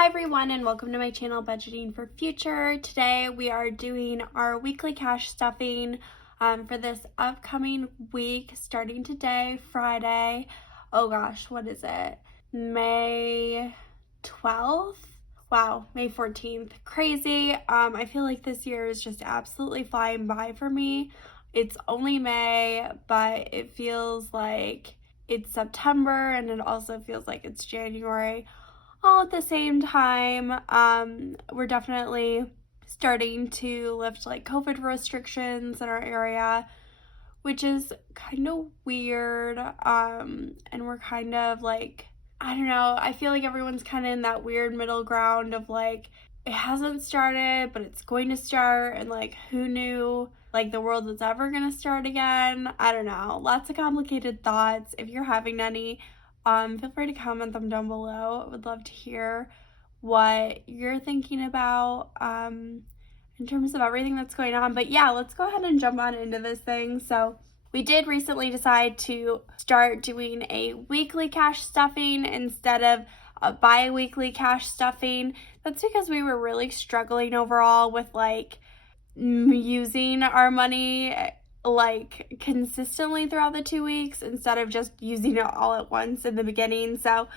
Hi everyone, and welcome to my channel, Budgeting for Future. Today we are doing our weekly cash stuffing for this upcoming week, starting today, Friday. Oh gosh, what is it? May 12th? Wow, May 14th. Crazy. I feel like this year is just absolutely flying by for me. It's only May, but it feels like it's September, and it also feels like it's January all at the same time. We're definitely starting to lift like COVID restrictions in our area, which is kind of weird. And we're kind of like, I don't know, I feel like everyone's kind of in that weird middle ground of like, it hasn't started, but it's going to start, and like, who knew like the world was ever going to start again? I don't know. Lots of complicated thoughts. If you're having any, feel free to comment them down below. I would love to hear what you're thinking about in terms of everything that's going on. But yeah, let's go ahead and jump on into this thing. So we did recently decide to start doing a weekly cash stuffing instead of a bi-weekly cash stuffing. That's because we were really struggling overall with like using our money like consistently throughout the 2 weeks instead of just using it all at once in the beginning. So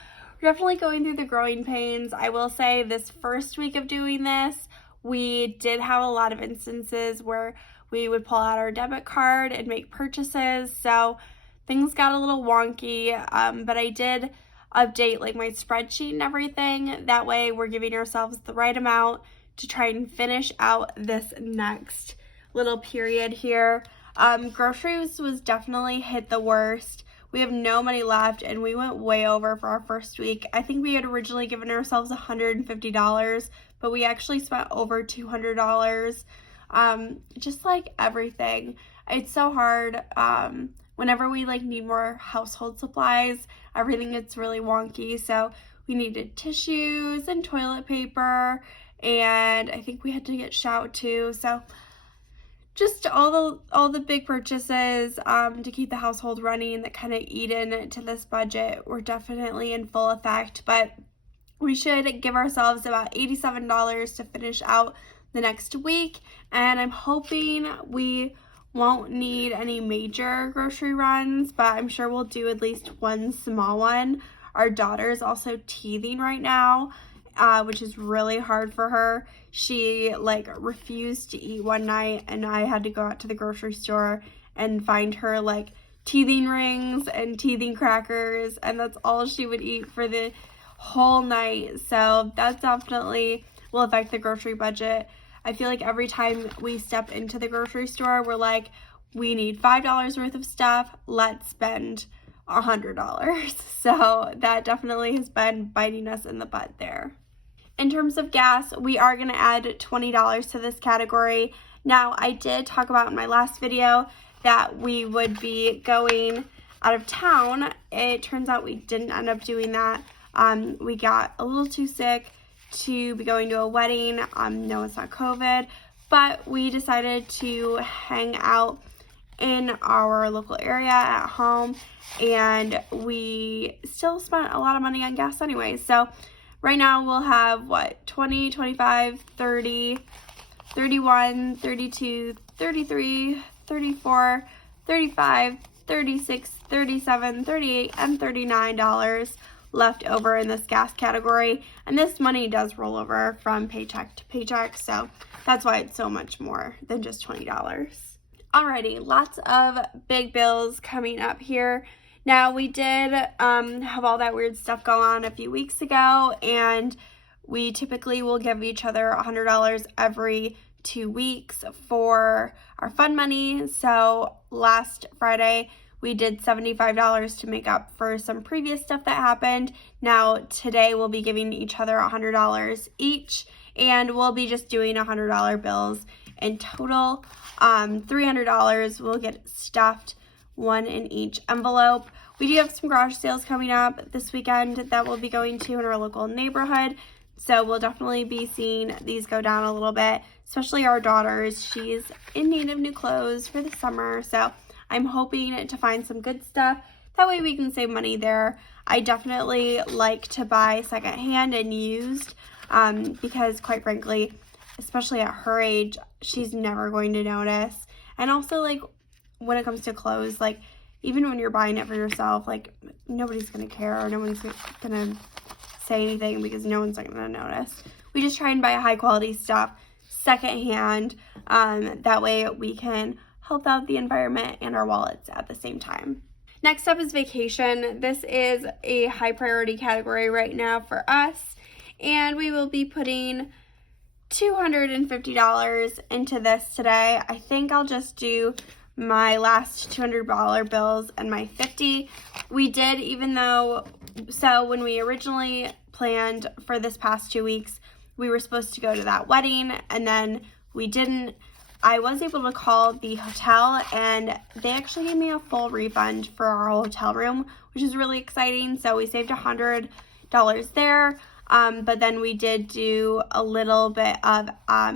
we're definitely going through the growing pains. I will say this first week of doing this, we did have a lot of instances where we would pull out our debit card and make purchases. So things got a little wonky, but I did update like my spreadsheet and everything. That way we're giving ourselves the right amount to try and finish out this next little period here. Groceries was definitely hit the worst. We have no money left, and we went way over for our first week. I think we had originally given ourselves $150, but we actually spent over $200. Just like everything. It's so hard. Whenever we like need more household supplies, everything gets really wonky. So we needed tissues and toilet paper, and I think we had to get shout too. So just all the big purchases to keep the household running that kind of eat into this budget were definitely in full effect. But we should give ourselves about $87 to finish out the next week, and I'm hoping we won't need any major grocery runs, but I'm sure we'll do at least one small one. Our daughter is also teething right now, which is really hard for her. She like refused to eat one night, and I had to go out to the grocery store and find her like teething rings and teething crackers, and that's all she would eat for the whole night. So that definitely will affect the grocery budget. I feel like every time we step into the grocery store, we're like, we need $5 worth of stuff, let's spend $100. So that definitely has been biting us in the butt there. In terms of gas, we are going to add $20 to this category. Now, I did talk about in my last video that we would be going out of town. It turns out we didn't end up doing that. We got a little too sick to be going to a wedding. No, it's not COVID, but we decided to hang out in our local area at home, and we still spent a lot of money on gas anyway. So right now we'll have what, 20, 25, 30, 31, 32, 33, 34, 35, 36, 37, 38, and $39 left over in this gas category. And this money does roll over from paycheck to paycheck, so that's why it's so much more than just $20. Alrighty, lots of big bills coming up here. Now, we did have all that weird stuff go on a few weeks ago, and we typically will give each other $100 every 2 weeks for our fun money. So last Friday, we did $75 to make up for some previous stuff that happened. Now, today we'll be giving each other $100 each, and we'll be just doing $100 bills in total. $300 will get stuffed, one in each envelope. We do have some garage sales coming up this weekend that we'll be going to in our local neighborhood. So we'll definitely be seeing these go down a little bit, especially our daughter's. She's in need of new clothes for the summer. So I'm hoping to find some good stuff. That way we can save money there. I definitely like to buy secondhand and used because quite frankly, especially at her age, she's never going to notice. And also, like, when it comes to clothes, like, even when you're buying it for yourself, like, nobody's going to care or no one's going to say anything because no one's going to notice. We just try and buy high quality stuff secondhand. That way we can help out the environment and our wallets at the same time. Next up is vacation. This is a high priority category right now for us, and we will be putting $250 into this today. I think I'll just do my last $200 bills and my $50. We did, so when we originally planned for this past 2 weeks, we were supposed to go to that wedding, and then we didn't. I was able to call the hotel, and they actually gave me a full refund for our hotel room, which is really exciting. So we saved $100 there. But then we did do a little bit of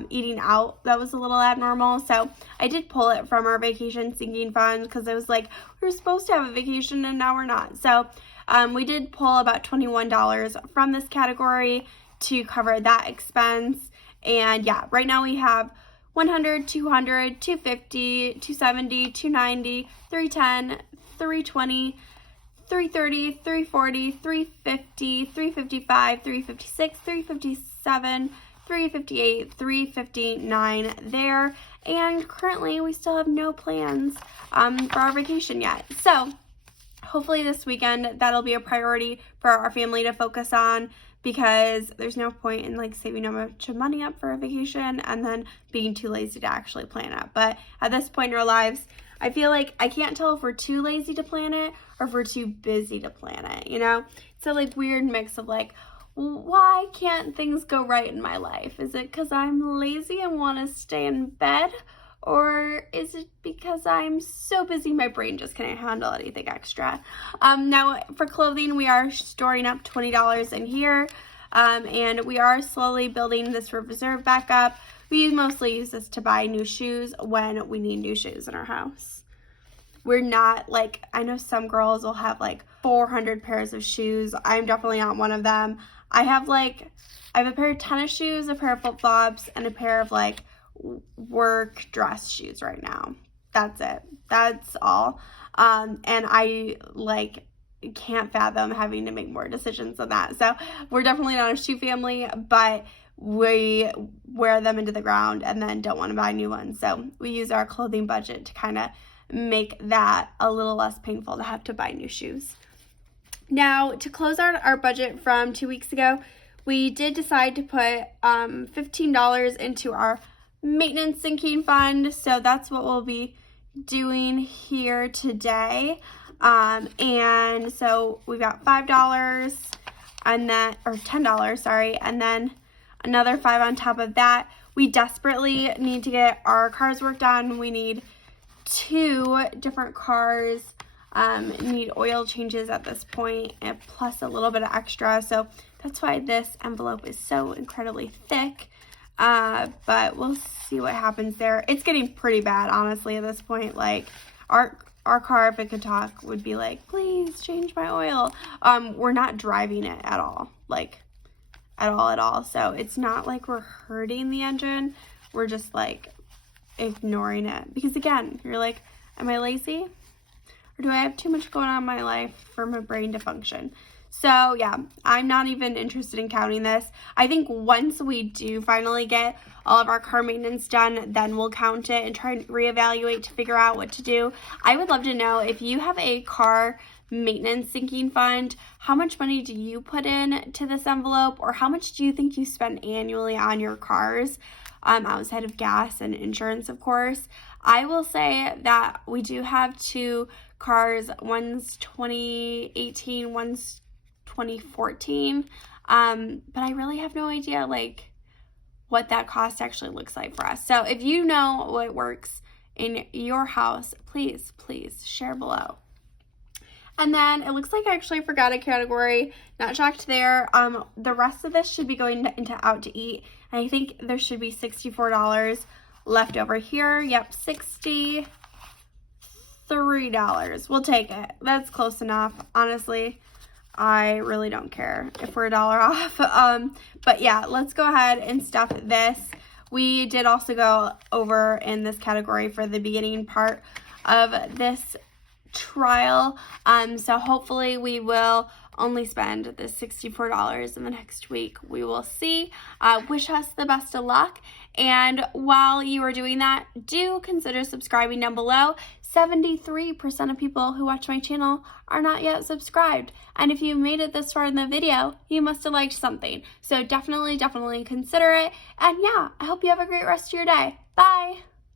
eating out that was a little abnormal. So I did pull it from our vacation sinking fund because it was like, we were supposed to have a vacation and now we're not. So we did pull about $21 from this category to cover that expense. And yeah, right now we have 100, 200, 250, 270, 290, 310, 320, 330, 340, 350, 355, 356, 357, 358, 359 there. And currently we still have no plans for our vacation yet. So hopefully this weekend that'll be a priority for our family to focus on, because there's no point in like saving a bunch of money up for a vacation and then being too lazy to actually plan it. But at this point in our lives, I feel like I can't tell if we're too lazy to plan it or if we're too busy to plan it, you know? It's a like weird mix of like, why can't things go right in my life? Is it because I'm lazy and want to stay in bed? Or is it because I'm so busy my brain just can't handle anything extra? Now, for clothing, we are storing up $20 in here, and we are slowly building this reserve back up. We mostly use this to buy new shoes when we need new shoes in our house. We're not like, I know some girls will have like 400 pairs of shoes. I'm definitely not one of them. I have a pair of tennis shoes, a pair of flip-flops, and a pair of like work dress shoes right now. That's it. That's all. And I like can't fathom having to make more decisions than that. So we're definitely not a shoe family, but we wear them into the ground and then don't want to buy new ones. So we use our clothing budget to kind of make that a little less painful to have to buy new shoes. Now, to close out our budget from 2 weeks ago, we did decide to put $15 into our maintenance sinking fund. So that's what we'll be doing here today. And so we've got $5 and then, or $10, sorry, and then another $5 on top of that. We desperately need to get our cars worked on. We need 2 different cars, need oil changes at this point, and plus a little bit of extra. So that's why this envelope is so incredibly thick. But we'll see what happens there. It's getting pretty bad, honestly, at this point. Like, our car, if it could talk, would be like, please change my oil. We're not driving it at all, like, at all. So it's not like we're hurting the engine. We're just, like, ignoring it. Because, again, you're like, am I lazy? Or do I have too much going on in my life for my brain to function? So, yeah, I'm not even interested in counting this. I think once we do finally get all of our car maintenance done, then we'll count it and try and reevaluate to figure out what to do. I would love to know, if you have a car maintenance sinking fund, how much money do you put in to this envelope, or how much do you think you spend annually on your cars, outside of gas and insurance, of course. I will say that we do have 2 cars. One's 2018, one's 2014, but I really have no idea like what that cost actually looks like for us. So if you know what works in your house, please share below. And then it looks like I actually forgot a category, not shocked there. The rest of this should be going into out to eat, and I think there should be $64 left over here. Yep, $63. We'll take it. That's close enough, honestly. I really don't care if we're $1 off. But yeah, let's go ahead and stuff this. We did also go over in this category for the beginning part of this trial. So hopefully we will only spend the $64 in the next week. We will see. Wish us the best of luck. And while you are doing that, do consider subscribing down below. 73% of people who watch my channel are not yet subscribed. And if you made it this far in the video, you must have liked something. So definitely consider it. And yeah, I hope you have a great rest of your day. Bye.